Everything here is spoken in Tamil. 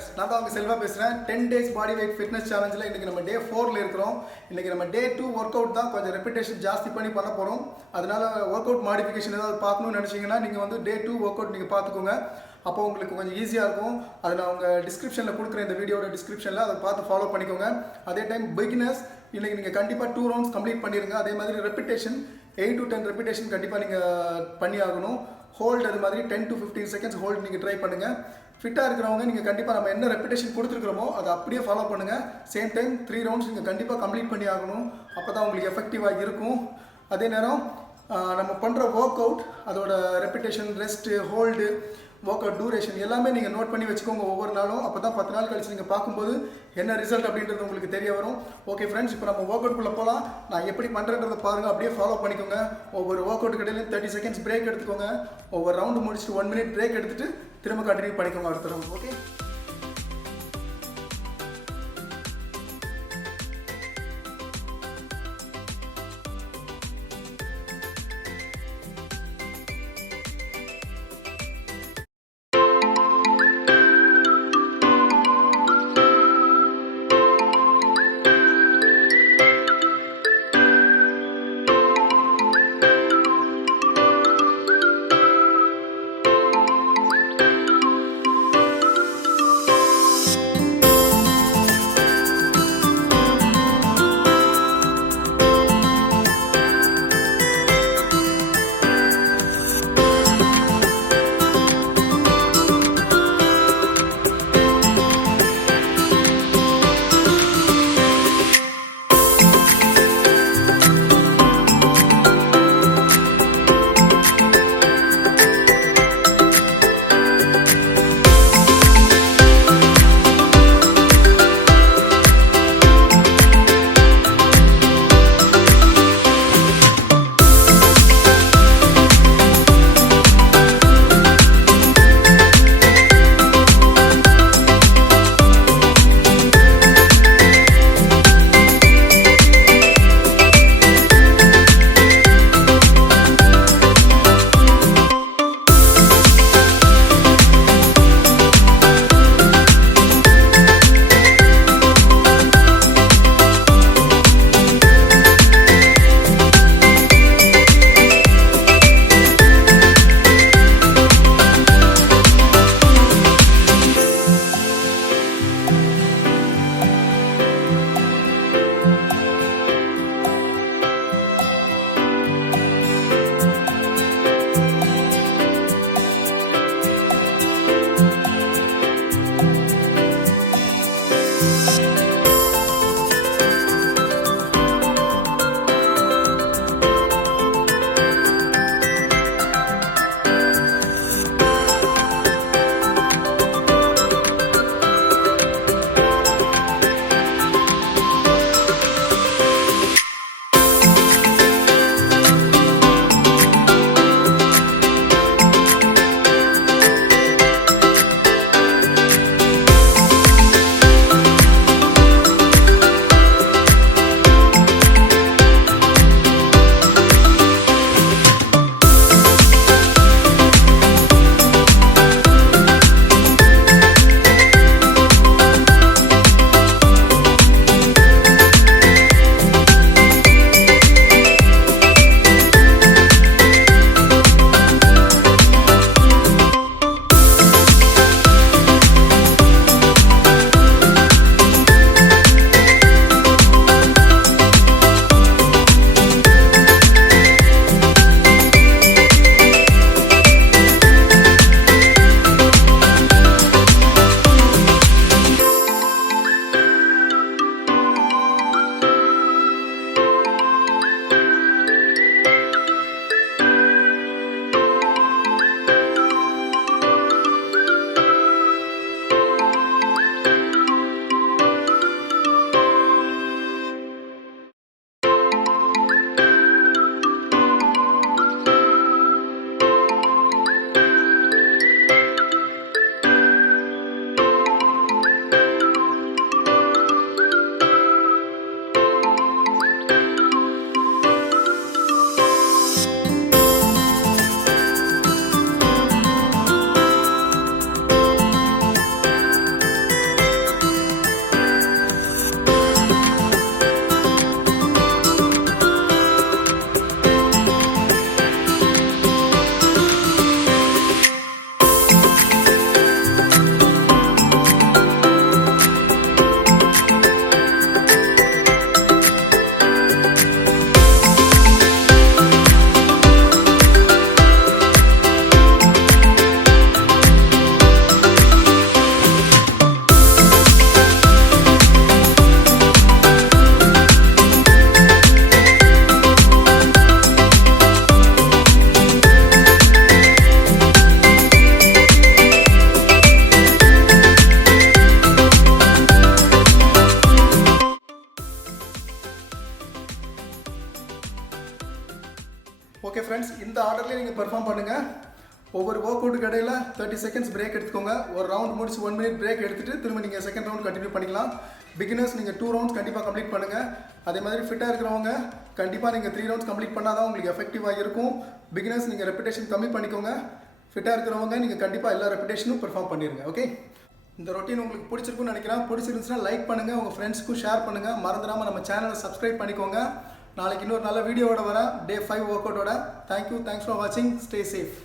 ஃப்ரெண்ட்ஸ், நான் தான் உங்கள் செல்வா பேசுகிறேன். 10 days பாடி வெயிட் ஃபிட்னஸ் சேலஞ்சில் இன்றைக்கி நம்ம day 4ல் இருக்கிறோம். இன்றைக்கி நம்ம day 2 ஒர்க் அவுட் தான் கொஞ்சம் ரெப்பிட்டேஷன் ஜாஸ்தி பண்ணி பண்ண போகிறோம். அதனால் ஒர்க் அவுட் மாடிஃபிகேஷன் ஏதாவது பார்க்கணும்னு நினச்சிங்கன்னா நீங்கள் வந்து day 2 ஒர்க் அவுட் நீங்கள் பார்த்துக்கோங்க. அப்போ உங்களுக்கு கொஞ்சம் ஈஸியாக இருக்கும். அதை நான் உங்கள் டிஸ்கிரிப்ஷனில் கொடுக்குறேன், இந்த வீடியோட டிஸ்கிரிப்ஷனில் அதை பார்த்து ஃபாலோ பண்ணிக்கோங்க. அதே டைம் பிகினர்ஸ் இன்றைக்கி நீங்கள் கண்டிப்பாக 2 rounds கம்ப்ளீட் பண்ணிடுங்க. அதே மாதிரி ரெப்பிட்டேஷன் 8 to 10 ரெப்பிட்டேஷன் கண்டிப்பாக நீங்கள் பண்ணி ஆகணும். ஹோல்டு அது மாதிரி 10 to 15 seconds ஹோல்டு நீங்கள் ட்ரை பண்ணுங்கள். ஃபிட்டாக இருக்கிறவங்க நீங்கள் கண்டிப்பாக நம்ம என்ன ரெப்பிட்டேஷன் கொடுத்துருக்குறோமோ அதை அப்படியே ஃபாலோ பண்ணுங்கள். சேம் டைம் 3 rounds நீங்கள் கண்டிப்பாக கம்ப்ளீட் பண்ணி ஆகணும். அப்போ தான் உங்களுக்கு எஃபெக்டிவாக இருக்கும். அதே நேரம் நம்ம பண்ணுற ஒர்க் அவுட் அதோட repetition, rest, hold, work out duration எல்லாமே நீங்கள் நோட் பண்ணி வச்சுக்கோங்க ஒவ்வொரு நாளும். அப்போ தான் 10 நாள் கழிச்சு நீங்கள் பார்க்கும்போது என்ன ரிசல்ட் அப்படின்றது உங்களுக்கு தெரிய வரும். ஓகே ஃப்ரெண்ட்ஸ், இப்போ நம்ம ஒர்க் அவுட்குள்ளே போகலாம். நான் எப்படி பண்ணுறேன்றதை பாருங்கள், அப்படியே ஃபாலோ பண்ணிக்கோங்க. ஒவ்வொரு ஒர்க் அவுட் கடையிலையும் 30 seconds பிரேக் எடுத்துக்கோங்க. ஒவ்வொரு ரவுண்டு முடிச்சுட்டு 1 minute பிரேக் எடுத்துகிட்டு திரும்ப கண்டினியூ பண்ணிக்கோங்க அடுத்த ரவுண்ட். ஓகே, ஃப்ரெண்ட்ஸ், இந்த ஆர்டர்லேயே நீங்கள் பெர்ஃபார்ம் பண்ணுங்கள். ஒவ்வொரு ஒர்க் அவுட்டுக்கு இடையில 30 செகண்ட்ஸ் பிரேக் எடுத்துக்கோங்க. ஒரு ரவுண்ட் முடிச்சு 1 மினிட் பிரேக் எடுத்துகிட்டு திரும்ப நீங்கள் செகண்ட் ரவுண்ட் கண்டினியூ பண்ணிக்கலாம். பிகினர்ஸ் நீங்கள் 2 ரவுண்ட்ஸ் கண்டிப்பாக கம்ப்ளீட் பண்ணுங்கள். அதே மாதிரி ஃபிட்டாக இருக்கிறவங்க கண்டிப்பாக நீங்கள் 3 ரவுண்ட்ஸ் கம்ப்ளீட் பண்ணால் தான் உங்களுக்கு எஃபெக்டிவாக இருக்கும். பிகினர்ஸ் நீங்கள் ரெப்பிடேஷன் கம்மி பண்ணிக்கோங்க. ஃபிட்டாக இருக்கிறவங்க நீங்கள் கண்டிப்பாக எல்லா ரெப்பிடேஷனும் பெர்ஃபார்ம் பண்ணிடுங்க. ஓகே, இந்த ரொட்டீன் உங்களுக்கு பிடிச்சிருக்குன்னு நினைக்கிறேன். பிடிச்சிருந்துச்சுன்னா லைக் பண்ணுங்கள், உங்கள் ஃப்ரெண்ட்ஸ்க்கும் ஷேர் பண்ணுங்கள். மறந்துடாமல் நம்ம சேனலை சப்ஸ்கிரைப் பண்ணிக்கோங்க. நாளைக்கு இன்னொரு நல்ல வீடியோவோட வரேன், Day 5 ஒர்க் அவுட்டோட. தேங்க்யூ, தேங்க்ஸ் ஃபார் வாட்சிங். Stay safe.